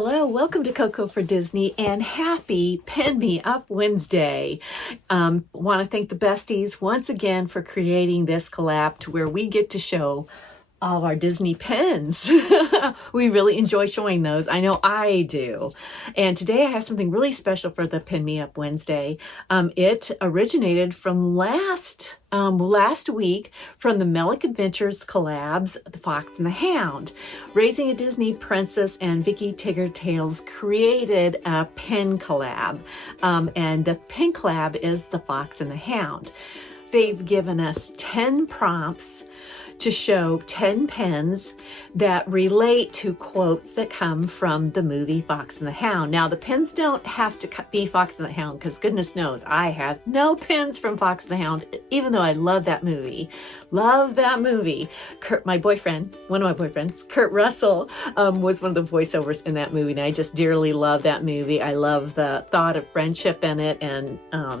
Hello, welcome to Coco for Disney and happy Pin Me Up Wednesday. Want to thank the besties once again for creating this collab to where we get to show all of our Disney pins. We really enjoy showing those. I know I do. And today I have something really special for the Pin Me Up Wednesday. It originated from last week from the Melick Adventures collabs, The Fox and the Hound. Raising a Disney Princess and Vicki Tigger Tales created a pin collab. And the pin collab is The Fox and the Hound. They've given us 10 prompts to show 10 pins that relate to quotes that come from the movie Fox and the Hound. Now, the pins don't have to be Fox and the Hound, because goodness knows I have no pins from Fox and the Hound, even though I love that movie. Love that movie. Kurt, one of my boyfriends, Kurt Russell, was one of the voiceovers in that movie, and I just dearly love that movie. I love the thought of friendship in it, and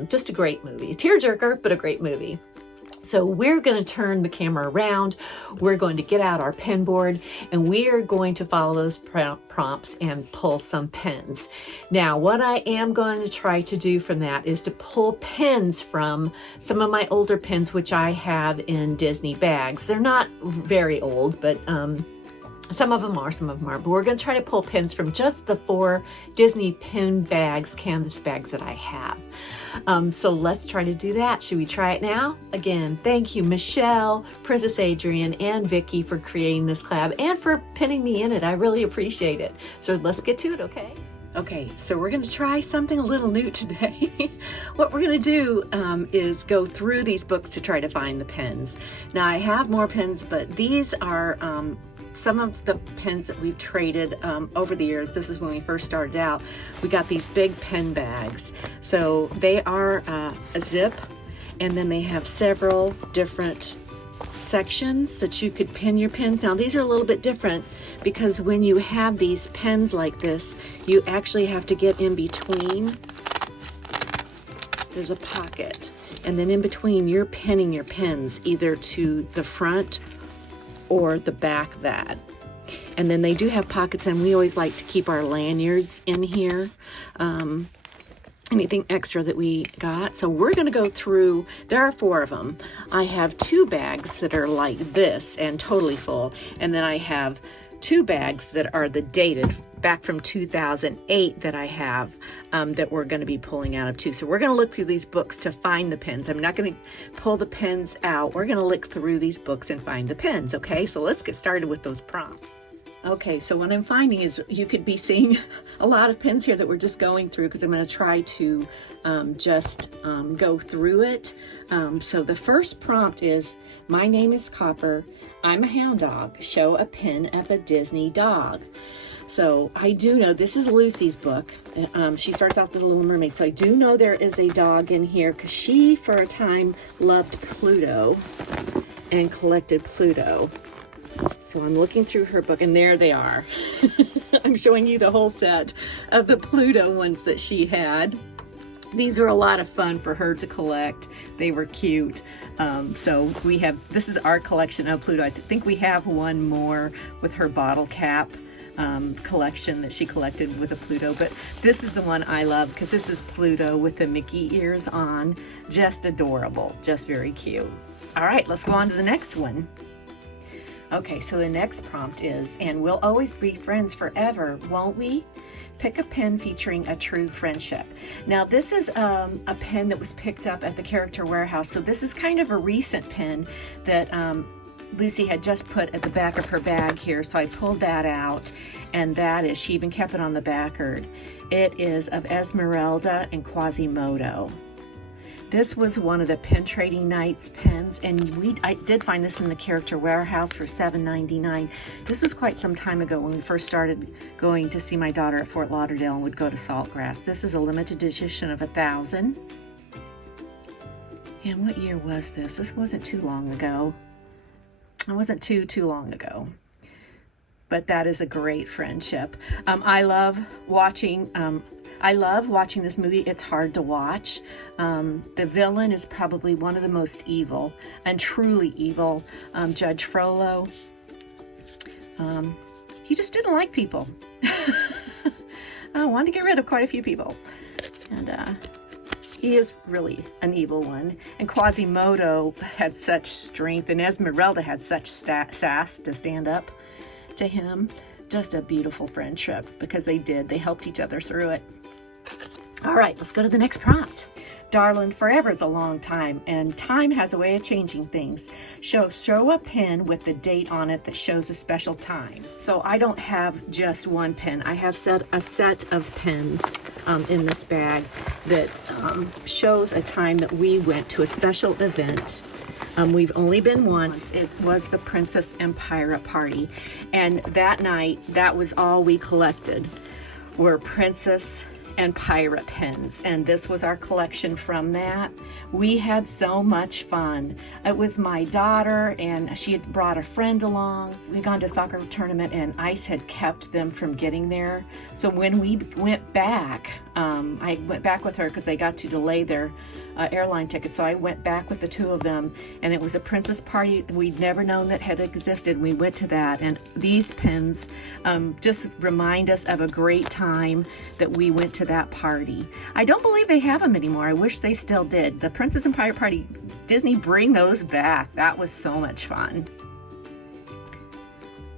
just a great movie. A tearjerker, but a great movie. So we're going to turn the camera around, we're going to get out our pin board, and we are going to follow those prompts and pull some pins. Now, what I am going to try to do from that is to pull pins from some of my older pins, which I have in Disney bags. They're not very old, but some of them are, but we're going to try to pull pins from just the 4 Disney pin bags, canvas bags that I have. So let's try to do that. Should we try it now? Again, thank you, Michelle, Princess Adrian, and Vicki for creating this collab and for pinning me in it. I really appreciate it. So let's get to it, okay? Okay, so we're going to try something a little new today. What we're going to do is go through these books to try to find the pins. Now, I have more pins, but these are some of the pins that we've traded over the years. This is when we first started out. We got these big pen bags. So they are a zip, and then they have several different sections that you could pin your pins. Now these are a little bit different because when you have these pens like this, you actually have to get in between. There's a pocket, and then in between you're pinning your pins either to the front or the back of that. And then they do have pockets, and we always like to keep our lanyards in here. Anything extra that we got. So we're going to go through, there are 4 of them. I have 2 bags that are like this and totally full, and then I have 2 bags that are the dated back from 2008 that I have that we're going to be pulling out of too. So we're going to look through these books to find the pins. I'm not going to pull the pins out. We're going to look through these books and find the pins. Okay, so let's get started with those prompts. Okay, so what I'm finding is you could be seeing a lot of pins here that we're just going through, because I'm going to try to just go through it. So the first prompt is, my name is Copper. I'm a hound dog. Show a pin of a Disney dog. So I do know this is Lucy's book. She starts off with The Little Mermaid. So I do know there is a dog in here because she, for a time, loved Pluto and collected Pluto. So I'm looking through her book, and there they are. I'm showing you the whole set of the Pluto ones that she had. These were a lot of fun for her to collect. They were cute. So we have, this is our collection of Pluto. I think we have one more with her bottle cap collection that she collected with a Pluto, but this is the one I love because this is Pluto with the Mickey ears on. Just adorable, just very cute. All right, let's go on to the next one. Okay, so the next prompt is, and we'll always be friends forever, won't we? Pick a pin featuring a true friendship. Now this is a pin that was picked up at the Character Warehouse. So this is kind of a recent pin that Lucy had just put at the back of her bag here. So I pulled that out, and that is, she even kept it on the backard. It is of Esmeralda and Quasimodo. This was one of the Pin Trading Nights pins, and I did find this in the Character Warehouse for $7.99. This was quite some time ago when we first started going to see my daughter at Fort Lauderdale and would go to Saltgrass. This is a limited edition of 1,000. And what year was this? This wasn't too long ago. It wasn't too long ago. But that is a great friendship. I love watching this movie. It's hard to watch. The villain is probably one of the most evil and truly evil. Judge Frollo. He just didn't like people. wanted to get rid of quite a few people. And he is really an evil one. And Quasimodo had such strength, and Esmeralda had such sass to stand up to him. Just a beautiful friendship, because they helped each other through it. All right, let's go to the next prompt. Darling, forever is a long time, and time has a way of changing things. Show a pin with the date on it that shows a special time. So I don't have just one pin. I have a set of pins in this bag that shows a time that we went to a special event. We've only been once. It was the Princess and Pirate Party. And that night, that was all we collected, were princess and pirate pins. And this was our collection from that. We had so much fun. It was my daughter, and she had brought a friend along. We'd gone to a soccer tournament, and ice had kept them from getting there. So when we went back, I went back with her because they got to delay their airline ticket. So I went back with the two of them, and it was a princess party we'd never known that had existed. We went to that, and these pins just remind us of a great time that we went to that party. I don't believe they have them anymore. I wish they still did. The Princess and Pirate Party, Disney, bring those back. That was so much fun.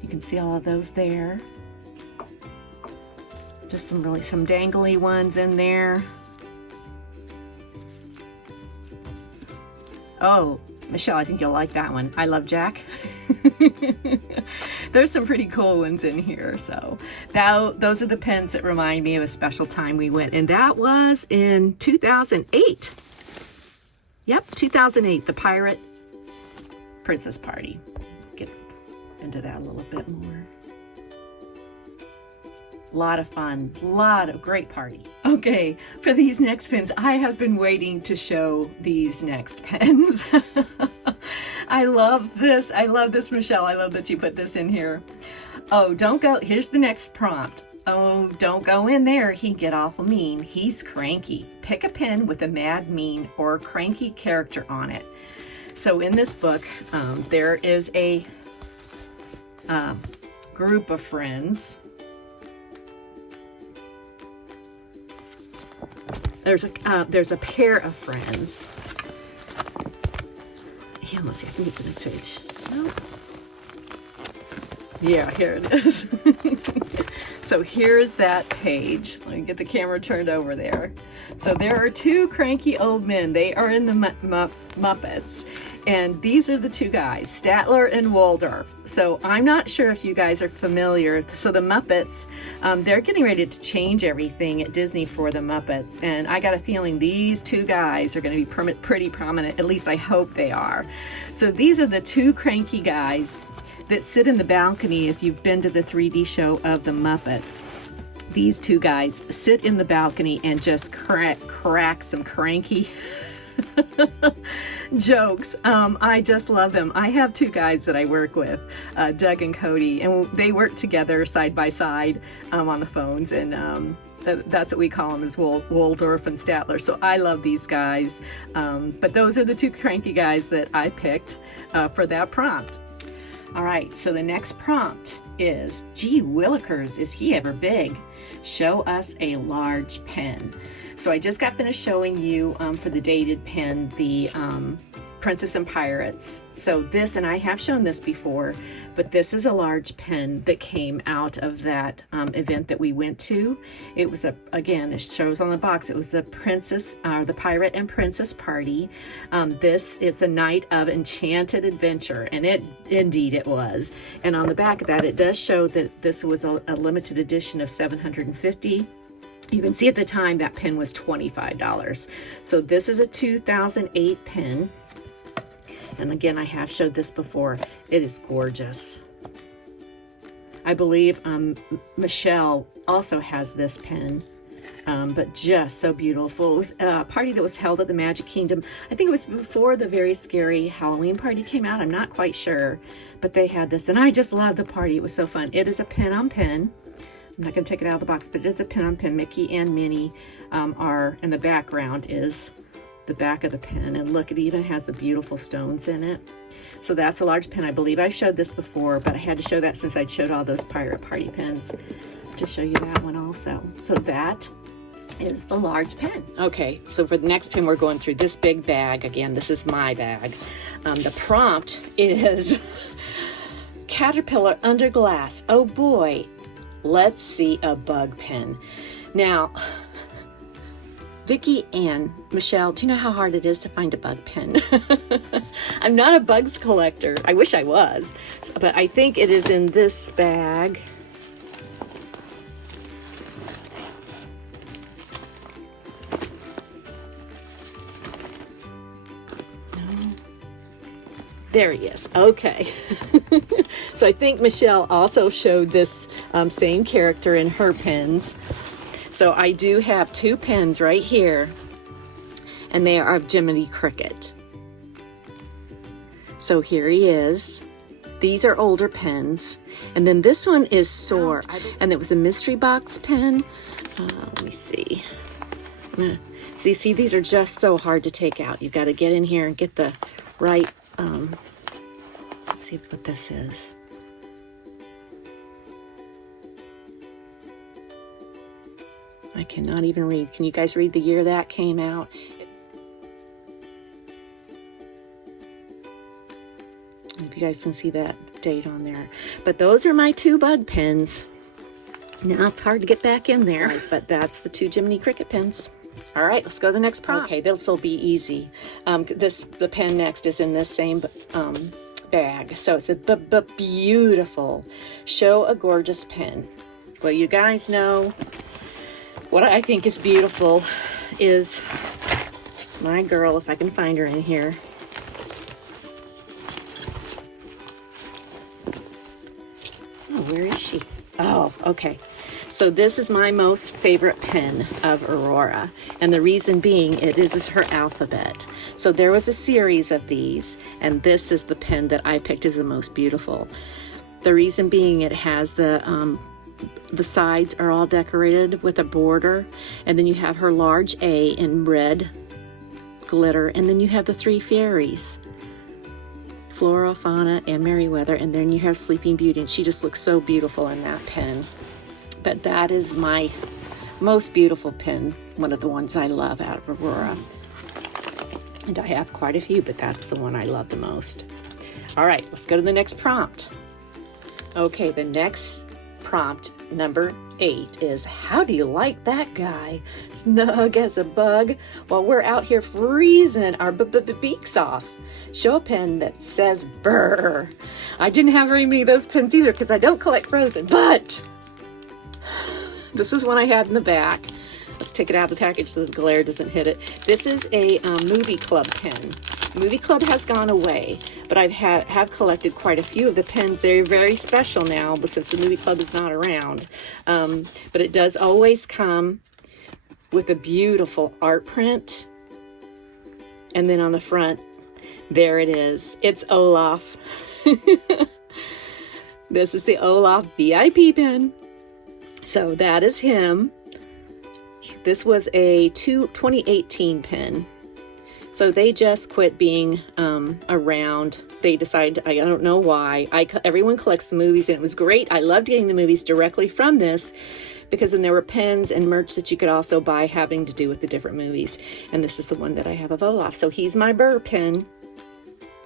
You can see all of those there. Just some dangly ones in there. Oh, Michelle, I think you'll like that one. I love Jack. There's some pretty cool ones in here. So those are the pins that remind me of a special time we went. And that was in 2008. Yep, 2008, the Pirate Princess Party. Get into that a little bit more. A lot of fun, a lot of great party. Okay, for these next pins, I have been waiting to show these next pins. I love this. I love this, Michelle. I love that you put this in here. Oh, don't go. Here's the next prompt. Oh, don't go in there. He'd get awful mean. He's cranky. Pick a pin with a mad, mean, or cranky character on it. So in this book, there is a group of friends. There's a pair of friends. Yeah, let's see. I think it's the next page. No. Yeah, here it is. So here's that page. Let me get the camera turned over there. So there are two cranky old men. They are in the Muppets. And these are the two guys, Statler and Waldorf. So I'm not sure if you guys are familiar. So the Muppets, they're getting ready to change everything at Disney for the Muppets. And I got a feeling these two guys are going to be pretty prominent. At least I hope they are. So these are the two cranky guys that sit in the balcony if you've been to the 3D show of the Muppets. These two guys sit in the balcony and just crack some cranky jokes. I just love them. I have two guys that I work with, Doug and Cody, and they work together side by side on the phones, and that's what we call them, is Waldorf and Statler. So I love these guys, but those are the two cranky guys that I picked for that prompt. All right, so the next prompt is, gee willikers, is he ever big? Show us a large pen. So I just got finished showing you for the dated pen, the Princess and Pirates. So this, and I have shown this before, but this is a large pen that came out of that event that we went to. It was again, it shows on the box, it was the the Pirate and Princess Party. This is a night of enchanted adventure, and indeed it was. And on the back of that, it does show that this was a limited edition of 750. You can see at the time that pen was $25. So this is a 2008 pen. And again, I have showed this before. It is gorgeous. I believe Michelle also has this pen, but just so beautiful. It was a party that was held at the Magic Kingdom. I think it was before the Very Scary Halloween party came out. I'm not quite sure, but they had this, and I just loved the party. It was so fun. It is a pen on pen. I'm not going to take it out of the box, but it is a pen on pen. Mickey and Minnie are, in the background is the back of the pen, and look, it even has the beautiful stones in it. So that's a large pen. I believe I showed this before, but I had to show that since I'd showed all those Pirate Party pens. to show you that one also. So that is the large pen. Okay, so for the next pen, we're going through this big bag. Again, this is my bag. The prompt is Caterpillar Under Glass. Oh boy, let's see a bug pen. Now, Vicki and Michelle, do you know how hard it is to find a bug pen? I'm not a bugs collector. I wish I was, but I think it is in this bag. There he is. Okay. So I think Michelle also showed this same character in her pens. So I do have two pens right here, and they are of Jiminy Cricket. So here he is. These are older pens. And then this one is Soar, and it was a mystery box pen. Let me see. See, these are just so hard to take out. You've got to get in here and get the right, let's see what this is. I cannot even read. Can you guys read the year that came out? If you guys can see that date on there. But those are my two bug pens. Now it's hard to get back in there, but that's the two Jiminy Cricket pens. All right, let's go to the next prompt. Okay, this will be easy. The pen next is in this same bag. So it's a beautiful Show a Gorgeous pen. Well, you guys know what I think is beautiful is my girl, if I can find her in here. Oh, where is she? Oh, okay. So this is my most favorite pen of Aurora, and the reason being it is her alphabet. So there was a series of these, and this is the pen that I picked as the most beautiful. The reason being it has the sides are all decorated with a border, and then you have her large A in red glitter, and then you have the three fairies, Flora, Fauna, and Merryweather, and then you have Sleeping Beauty, and she just looks so beautiful in that pen. But that is my most beautiful pen, one of the ones I love out of Aurora. And I have quite a few, but that's the one I love the most. All right, let's go to the next prompt. Okay, the next prompt, number 8, is how do you like that guy? Snug as a bug while we're out here freezing our beaks off. Show a pen that says brr. I didn't have very many of those pens either because I don't collect frozen, but this is one I had in the back. Let's take it out of the package so the glare doesn't hit it. This is a movie club pen. Movie club has gone away, but I have collected quite a few of the pens. They're very special now, but since the movie club is not around. But it does always come with a beautiful art print. And then on the front, there it is. It's Olaf. This is the Olaf VIP pen. So that is him. This was a 2018 pen. So they just quit being around. They decided, I don't know why. Everyone collects the movies, and it was great. I loved getting the movies directly from this because then there were pens and merch that you could also buy having to do with the different movies. And this is the one that I have of Olaf. So he's my Burr pen.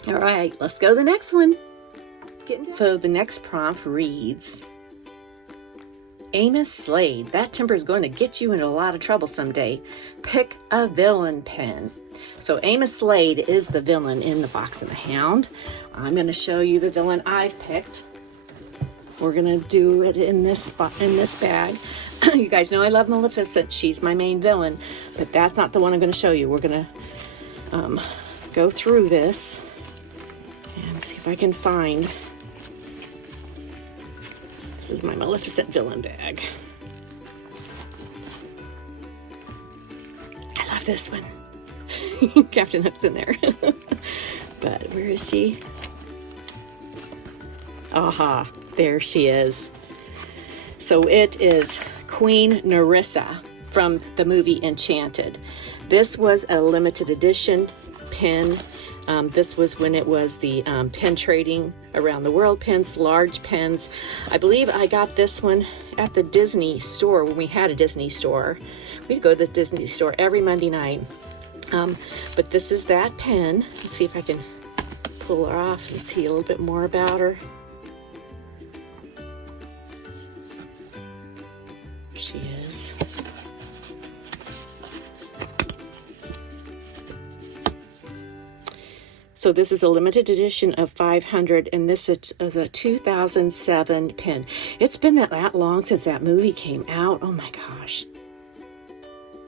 All right, let's go to the next one. So the next prompt reads, Amos Slade, that temper is going to get you into a lot of trouble someday. Pick a villain pen. So Amos Slade is the villain in the Fox and the Hound. I'm going to show you the villain I've picked. We're going to do it in this bag. You guys know I love Maleficent. She's my main villain, but that's not the one I'm going to show you. We're going to go through this and see if I can find. This is my Maleficent villain bag. I love this one. Captain Hook's in there. But where is she? Aha, there she is. So it is Queen Nerissa from the movie Enchanted. This was a limited edition pen. This was when it was the pen trading around the world pens, large pens. I believe I got this one at the Disney store when we had a Disney store. We'd go to the Disney store every Monday night. But this is that pen. Let's see if I can pull her off and see a little bit more about her. She is. So this is a limited edition of 500, and this is a 2007 pen. It's been that long since that movie came out. Oh my gosh.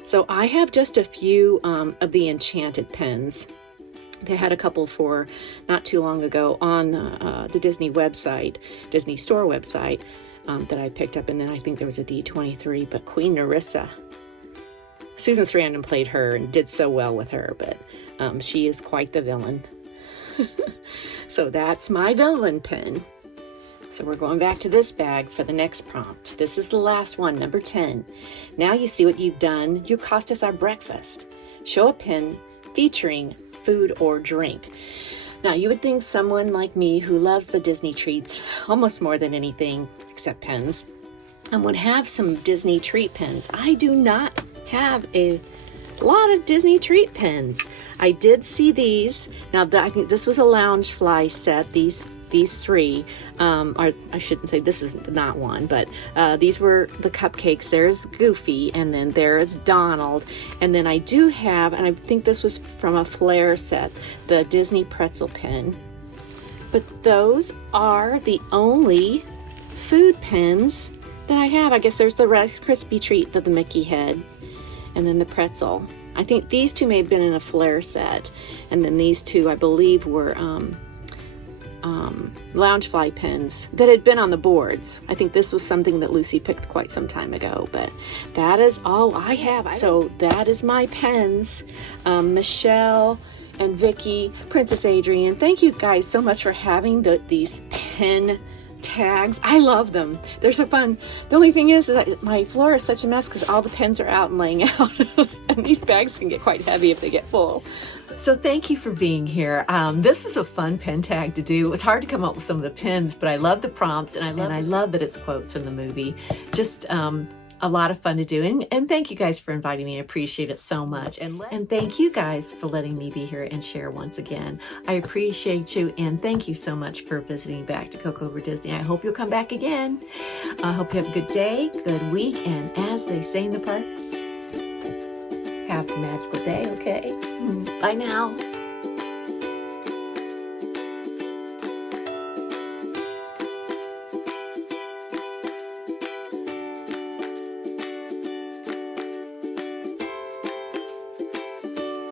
So I have just a few of the Enchanted pens. They had a couple for not too long ago on the Disney website, Disney store website, that I picked up, and then I think there was a D23, but Queen Nerissa. Susan Sarandon played her and did so well with her, but she is quite the villain. So that's my villain pen. So we're going back to this bag for the next prompt. This is the last one, number 10. Now you see what you've done. You cost us our breakfast. Show a pen featuring food or drink. Now you would think someone like me who loves the Disney treats almost more than anything except pens would have some Disney treat pens. I do not have a lot of Disney treat pens. I did see these. Now I think this was a Loungefly set. These three I shouldn't say this is not one, but these were the cupcakes. There's Goofy, and then there's Donald, and then I do have, and I think this was from a Flair set, the Disney pretzel pen. But those are the only food pens that I have. I guess there's the Rice Krispie treat that the Mickey had, and then the pretzel. I think these two may have been in a Flair set, and then these two I believe were Loungefly pens that had been on the boards. I think this was something that Lucy picked quite some time ago, but that is all I have. So that is my pens. Michelle and Vicki, Princess Adrian, thank you guys so much for having these pen tags. I love them. They're so fun. The only thing is that my floor is such a mess because all the pens are out and laying out. And these bags can get quite heavy if they get full. So thank you for being here. This is a fun pen tag to do. It was hard to come up with some of the pens, but I love the prompts, and I love that it's quotes from the movie. Just a lot of fun to do. And thank you guys for inviting me. I appreciate it so much. And thank you guys for letting me be here and share once again. I appreciate you, and thank you so much for visiting back to Coco Over Disney. I hope you'll come back again. I hope you have a good day, good week, and as they say in the parks, have a magical day, okay? Bye now.